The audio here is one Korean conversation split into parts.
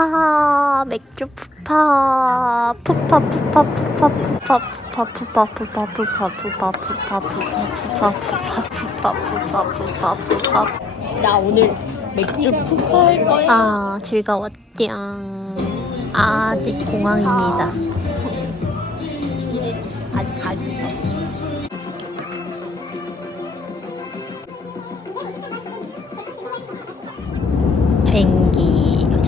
푸파 맥주 푸파 푸파 푸파 푸파 푸파 푸파 푸파 푸파 푸파 푸파 푸파 푸파 푸파 푸파 푸파 푸파 푸파 푸파 나 오늘 맥주 푸파 할 거야. 아 즐거웠띵 아직 공항입니다 아직 가기 전.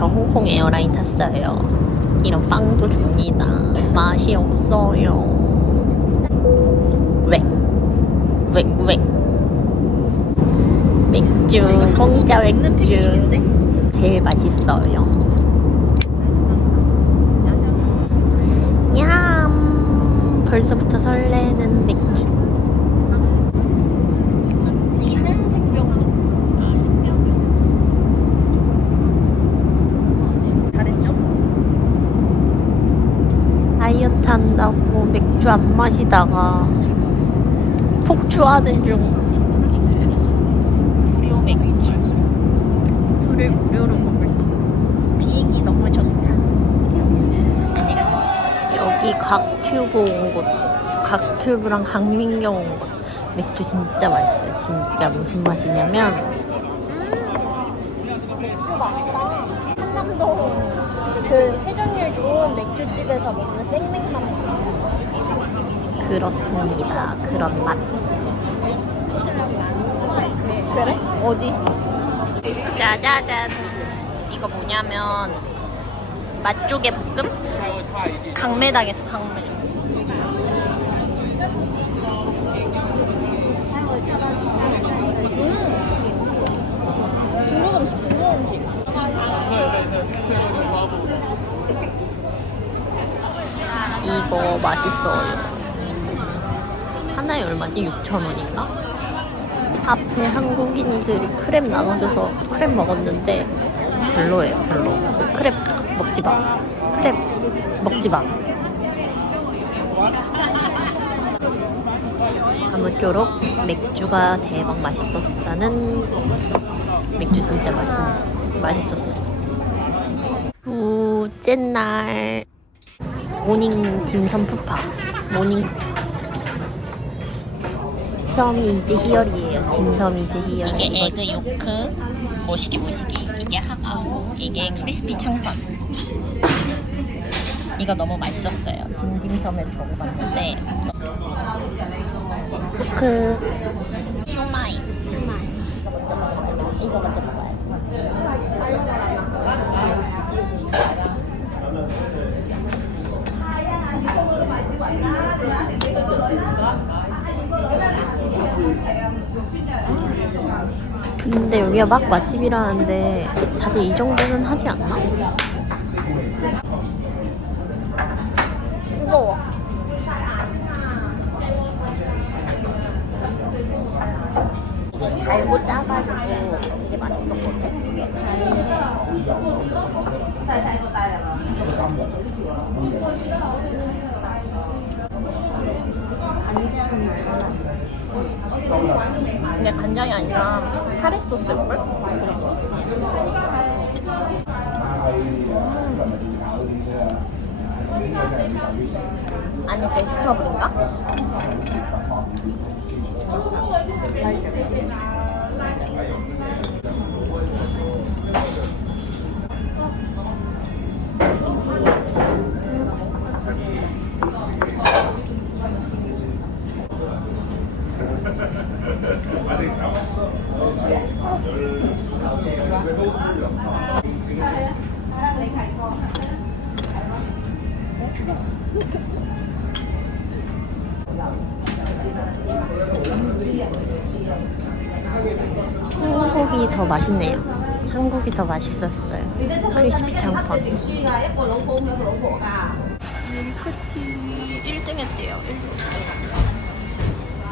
저 홍콩 에어라인 탔어요. 이런 빵도 줍니다. 맛이 없어요. 웽웽웽 맥주 공짜 맥주. 제일 맛있어요. 냠. 벌써부터 설레는 맥주 이 하얀색 병도 아, 흰병이 없어. 잘했죠? 다이어트 한다고 맥주 안 마시다가 폭주하는 중 무료 맥주. 술을 무료로 먹을 수. 있는. 비행기 너무 좋다. 여기 각튜브 온 곳, 각튜브랑 강민경 온 곳. 맥주 진짜 맛있어요. 진짜 무슨 맛이냐면 맥주 맛있다. 한남동 그 회전율 좋은 맥주집에서 먹는 생맥만 그렇습니다. 그런 맛. 그래? 어디? 짜자잔. 이거 뭐냐면 맛조개 볶음? 강매당에서 강매. 음식, 중국. 이거 맛있어요. 하나에 얼마지? 6,000원인가? 앞에 한국인들이 크랩 나눠줘서 크랩 먹었는데 별로예요, 별로. 크랩 먹지 마. 크랩 먹지 마. 아무쪼록 맥주가 대박 맛있었다는 맥주 진짜 맛있, 맛있었어. 우, 찐날. 모닝 딤섬 푸파 모닝 딤섬 이즈 히얼이에요. 딤섬 이즈 히얼 이게 에그 요크 모시기 모시기 이게 하하고 이게 크리스피 창건 이거 너무 맛있었어요. 딘딤섬에서 먹어봤는데. 그 슈마이. 이거 먼저 먹어봐요 이거 먼저 먹어요 근데 여기가 막 맛집이라는데 다들 이 정도는 하지 않나? 무서워. 이게 달고 짜가지고 되게 맛있었거든 이게 근데 간장이 아니라 카레 소스일걸? 아니 베지터블인가? 한국이 더 맛있네요. 한국이 더 맛있었어요. 크리스피 창펀 밀크티 1등 했대요 1등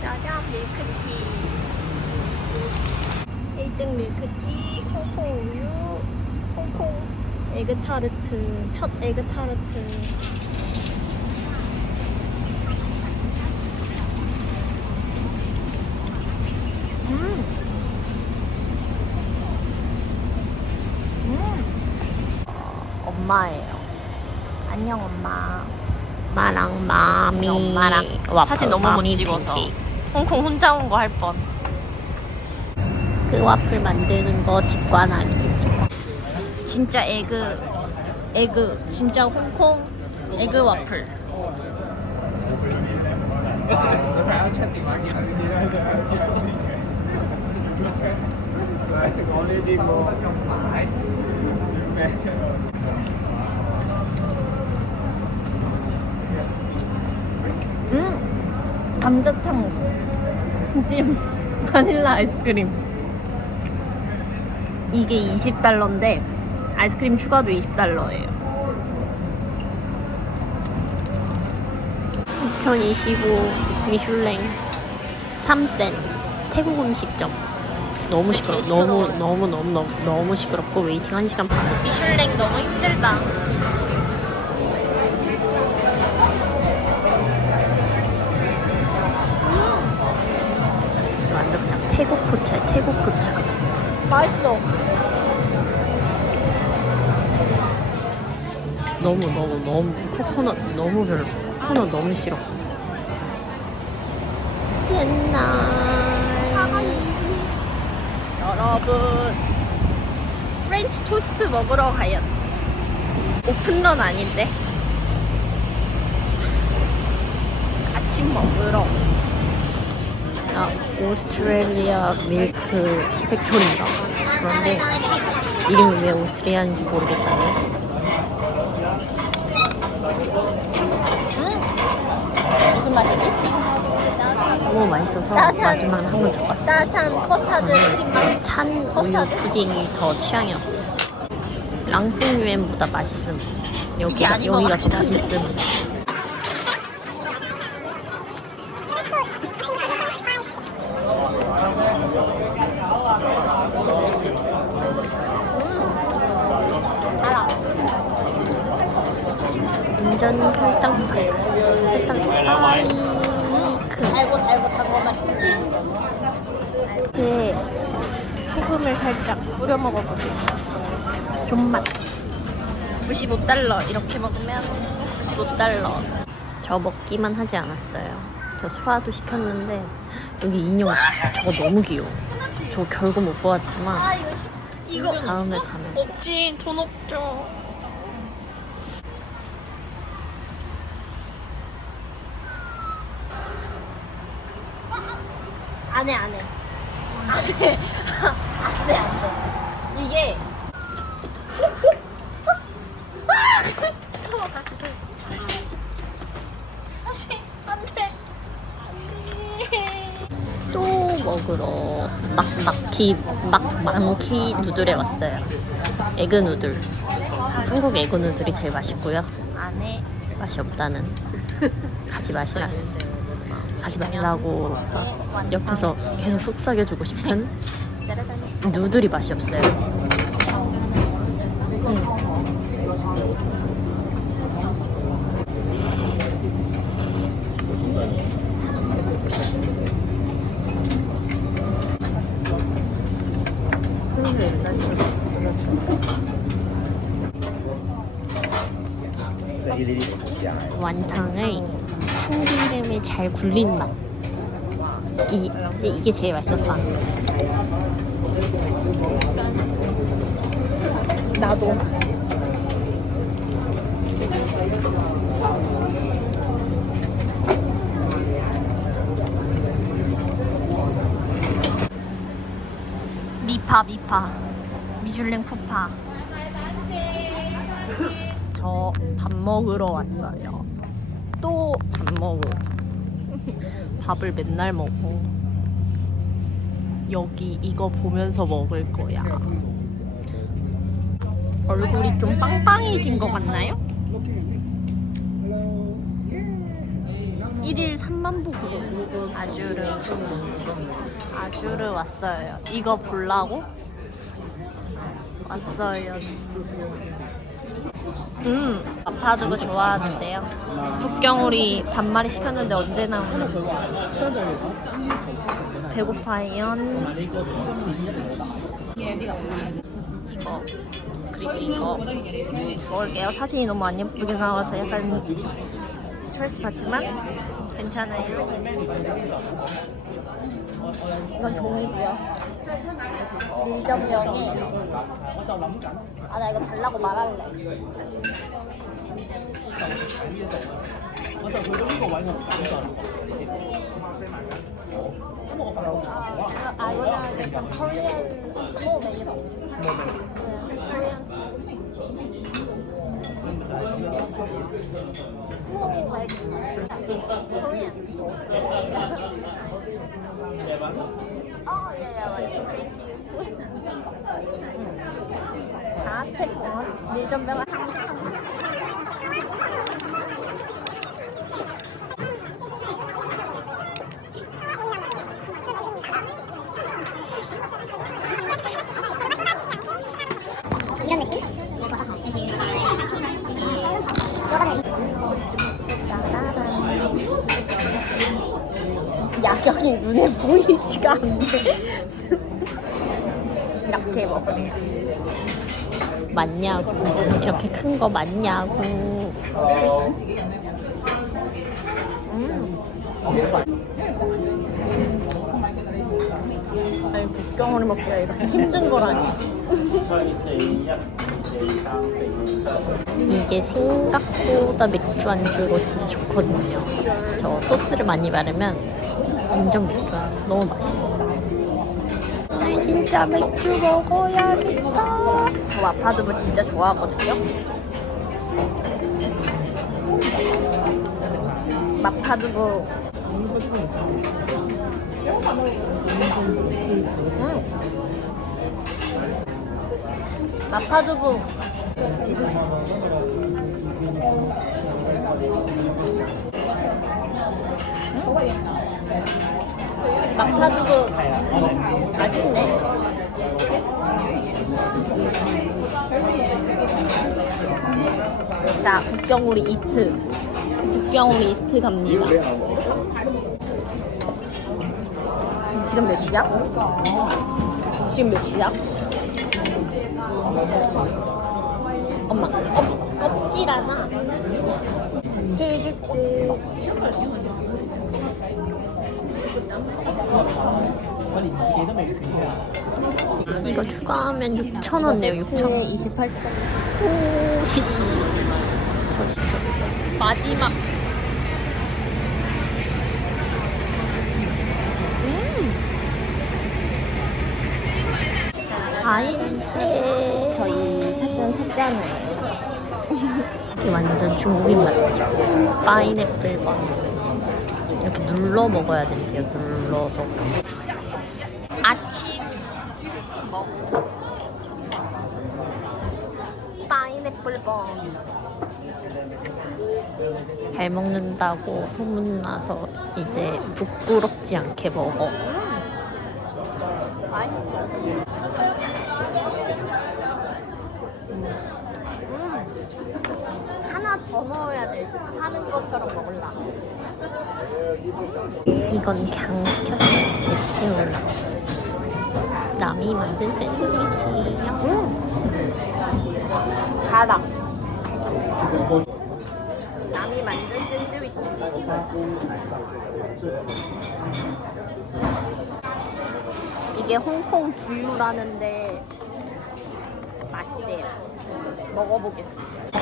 짜잔 밀크티 1등 밀크티 홍콩 우유 홍콩 에그타르트 첫 에그타르트 음. 엄마예요. 안녕 엄마. 엄마랑 마미 엄마랑 사진 너무 못 찍어서. 홍콩 혼자 온 거 할 뻔. 그 와플 만드는 거 직관하기 직관. 진짜 에그 에그 진짜 홍콩 에그 와플. 감자탕 찜 바닐라 아이스크림 이게 20달러인데 아이스크림 추가도 20달러예요 2025 미슐랭 3센 태국 음식점. 너무 시끄러. 너무. 너무 너무 너무 너무 시끄럽고 웨이팅 1 시간 반 했어. 미슐랭 너무 힘들다 태국 포차야 태국 포차. 맛있어 너무 너무 너무 코코넛 너무 별로. 코코넛 너무 싫어. 옛날 여러분 프렌치 토스트 먹으러 가요 오픈런 아닌데 아침 먹으러 아, 오스트레일리아 밀크 팩토리인가 그런데 이름이 왜 오스트레일리아인지 모르겠다네. 무슨 맛이지? 너무 맛있어서 따뜻한- 마지막에 한번 적었어. 따뜻한 커스타드 크림 맛 찬 우유 커스터드. 푸딩이 더 취향이었어. 랑풍유엔보다 맛있음. 여기가 아닌 것 여기가 더. 맛있음. 알아 완전 혈당 스파 이렇게 소금을 살짝 뿌려 먹어보세요. 존맛. 95달러 이렇게 먹으면 95달러 저 먹기만 하지 않았어요. 저 소화도 시켰는데 여기 인형 저거 너무 귀여워. 저 결국 못 보았지만 아 이거 다음에 없어? 가면 없지 돈 없죠 안 해 안 해. 안 해. 안 돼 안 돼. 이게. 잠깐만 다시 다시. 다시. 안 돼. 안 돼 또 먹으러 막막키 막망키 누들에 왔어요. 에그 누들. 한국 에그 누들이 제일 맛있고요. 안해 맛이 없다는. 가지 마시라. 가지 말라고 옆에서 계속 속삭여주고 싶은 누들이 맛이 없어요. 완탕의 참기름에 잘 굴린 맛. 이, 이게 제일 맛있었다. 나도. 미파 미파. 미슐랭 푸파. 저 밥 먹으러 왔어요. 또 밥 먹어 밥을 맨날 먹어 여기 이거 보면서 먹을 거야 얼굴이 좀 빵빵해진 것 같나요? 일일 3만 보고 아주르 아주르 왔어요. 이거 보려고 왔어요. 음, 아파두고 좋아하는데요. 북경오리 반마리 시켰는데 언제 나오는지 배고파요. 이거 그리고 이거 먹을게요. 사진이 너무 안 예쁘게 나와서 약간 스트레스 받지만 괜찮아요. 이건 종이고요. 밀점형이에요. 아, 나 이거 달라고 말할래. 아, 이거는 약간 코리안 스몰 메뉴로. 네, 코리안. Oh yeah yeah right. Thank you. 다 스테이크 밀점병. 야경이 눈에 보 이지가 않네. 이렇게 먹으래. 맞냐고. 이렇게 큰 거 맞냐고. 음. 아니, 국경오리 먹기가 이렇게 힘든 거라니. 이게 생각보다 맥주 안주로 진짜 좋거든요. 저 소스를 많이 바르면 완전 맥주 안주 너무 맛있어. 진짜 맥주 먹어야겠다. 저 마파두부 진짜 좋아하거든요. 마파두부. 음. 마파두부 마파두부 맛있네. 자, 국경오리 이트. 국경오리 이트 갑니다. 지금 몇 시야? 지금 몇 시야? 엄마, 껍, 껍질 하나. 찌릿찌릿. 이거 추가하면 6,000원네요, 6,000원. 28점. 오시. 저 지쳤어. 마지막. 음. 과일제. 저희 찾던 샀잖아요. 이게 완전 중국인 맛집. 파인애플 바. 눌러 먹어야 된대요, 눌러서. 아침 먹고 파인애플 번. 잘 먹는다고 소문나서 이제 부끄럽지 않게 먹어. 하나 더 넣어야 돼. 하는 것처럼 먹을라. 이건 그냥 시켰어요. 배 채울라. 남이 만든 샌드위치예요. 음. 달아. 남이 만든 샌드위치. 이게 홍콩 두유라는데 맛있대요. 먹어보겠습니다.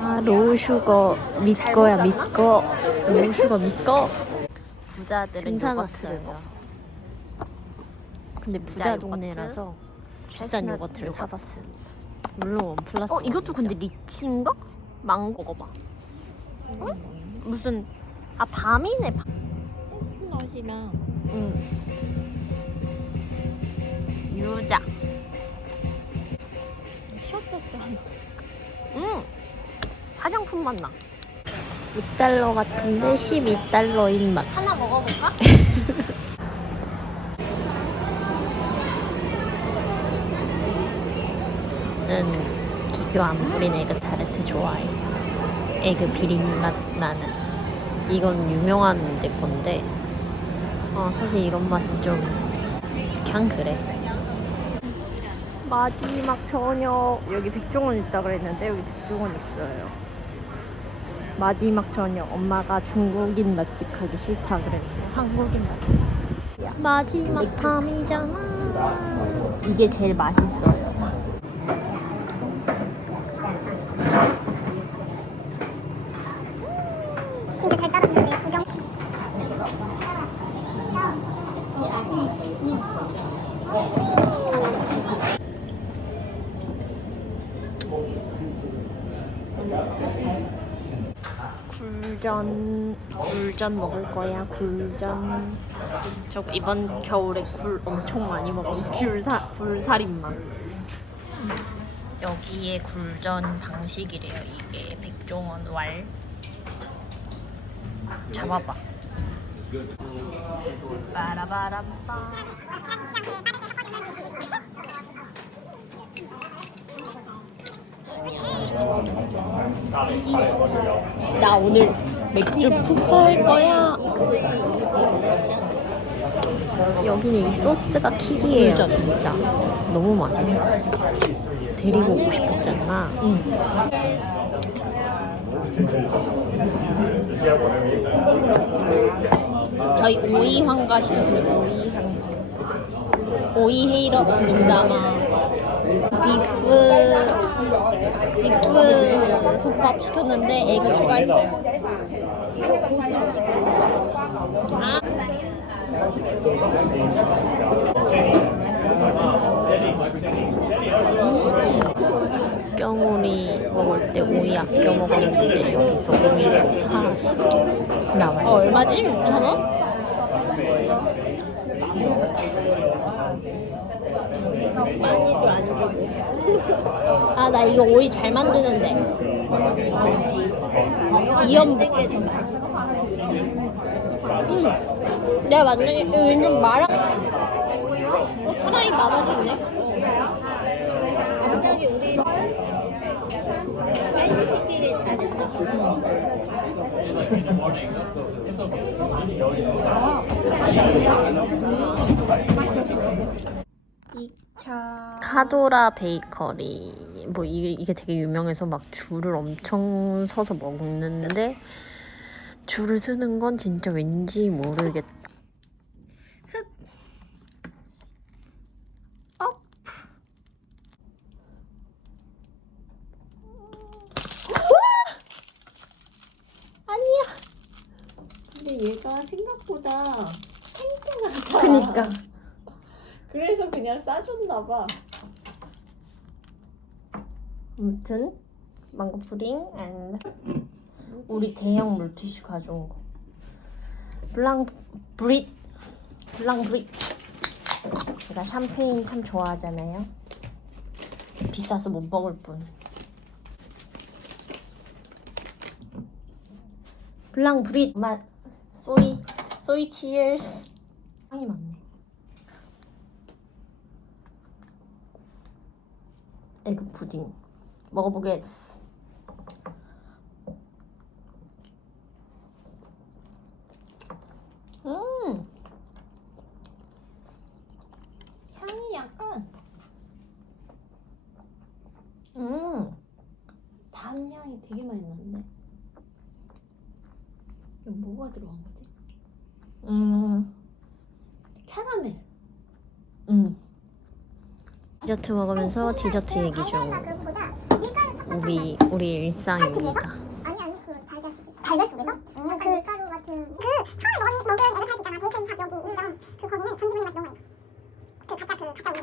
아 로우슈거 믿거야 믿거? 로우슈거 믿거? 부자들은 등산 왔어요 근데 부자 동네라서 비싼 요거트를 사봤어요. 물론 원 플러스 어 이것도 근데 리치인가? 망고 먹어봐. 응? 무슨 아 밤이네 밤. 맛이랑 응. 미쳤었던. 음! 화장품 맛 나. 6달러 같은데 12달러인 맛. 하나 먹어볼까? 는 기교 안 부린 에그 타르트 좋아해. 에그 비린 맛 나는. 이건 유명한 데 건데. 어, 사실 이런 맛은 좀 그냥 그래. 마지막 저녁 여기 백종원 있다 그랬는데 여기 백종원 있어요. 마지막 저녁 엄마가 중국인 맛집 가기 싫다 그랬는데 한국인 맛집. 마지막 밤이잖아. 이게 제일 맛있어요. 진짜 잘 따라붙는데 구경 굴전 굴전 먹을 거야 굴전. 저 이번 겨울에 굴 엄청 많이 먹은 귤사 굴살인맛 여기에 굴전 방식이래요 이게. 백종원 왈. 잡아봐. 빠라바람빠 나 오늘 맥주 푸파할 거야. 여기는 이 소스가 킥이에요, 진짜. 너무 맛있어. 데리고 오고 싶었잖아. 저희 오이 황가 시켰어요. 오이 황. 오이 헤이럽 눈담아. 비프 비프 솥밥 시켰는데 에그 추가했어요. 아. 껴오리 먹을 때 오이 아껴 먹었는데 여기서 오이 푸파 10개 나와요. 어, 얼마지? 6,000원? 많이도 안 주고. 아, 나 이거 오이 잘 만드는데. 이연복. 음, 내가 만드니, 왠좀 마라. 어, 사람이 많아졌네. 갑자기 우리. 팬케이크 잘 됐어. 카도라 베이커리. 뭐 이게, 이게 되게 유명해서 막 줄을 엄청 서서 먹는데 줄을 서는 건 진짜 왠지 모르겠다. 근데 얘가 생각보다 탱탱하다. 그니까 그래서 그냥 싸줬나 봐. 아무튼 망고 푸딩 앤 우리 대형 물티슈 가져온 거. 블랑 브릿 블랑 브릿. 제가 샴페인 참 좋아하잖아요. 비싸서 못 먹을 뿐. 블랑 브릿. 맛 소이 소이 치얼스. 향이 많네 에그 푸딩 먹어보겠어. 음, 향이 약간 음, 단 향이 되게 많이 나는데. 이거 뭐가 들어간 거지? 음, 캐러멜. 음. 디저트 먹으면서 디저트 얘기 중. 우리 우리 일상입니다. 아니 아니 그 달걀 속 달걀 속에서 그 밀가루 같은 그 처음에 먹은 먹은 에그타르트 있잖아 베이컨 샵 여기 인정 그 거기는 전지훈이 맛이 너무 많이 그 가짜 그 가짜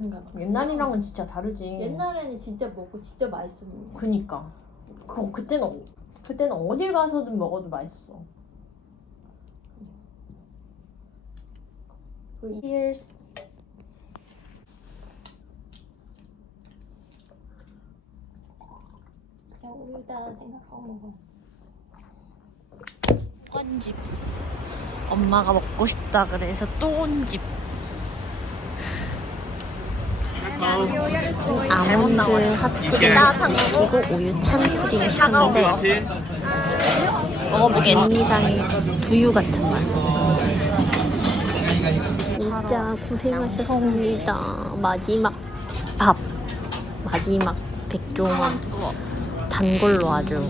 우유 맛 옛날이랑은 진짜 다르지. 옛날에는 진짜 먹고 진짜 맛있었는데. 그니까. 그 그때는 어- 그때는 어딜 가서든 먹어도 맛있어. Cheers. 자, 우리 꼰집. 엄마가 먹고 싶다 그래서 또 온 집. 아몬드 핫푸딩 드시고 우유 찬 푸딩 시켰는데 먹어보겠습니다. 두유 같은 맛. 진짜 고생하셨습니다. 마지막 밥. 마지막 백종원. 단 걸로 아주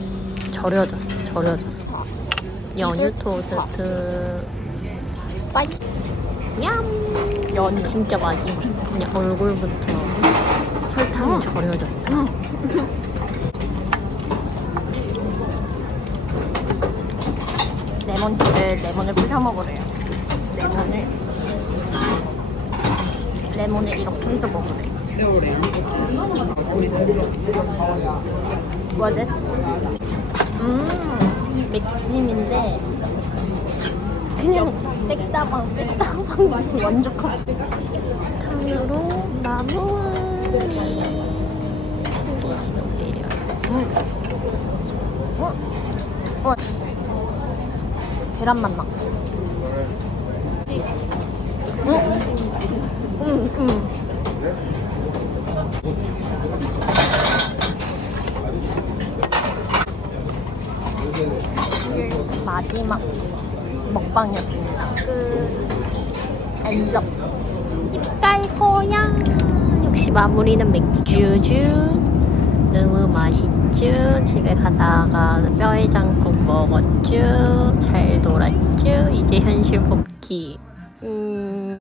절여졌어, 절여졌어. 연유 토스트. 빠이. 냠. 연 진짜 마지막. 그냥 얼굴부터 설탕이 절여졌다. 레몬티를 레몬을 부셔 먹으래요. 레몬을 레몬을 이렇게 해서 먹으래요. Was it? 음, 맥심인데 그냥 빽다방 빽다방 완벽한 탕으로 마무리 챙기기도 내려. 음. 어? 어. 계란 맛 나. 응, 응, 응. 마지막 먹방이었습니다. 끝. 엔접. 입갈 거야. 역시 마무리는 맥주주. 너무 맛있죠. 집에 가다가 뼈해장국 먹었죠. 잘 놀았죠. 이제 현실 복귀. 음.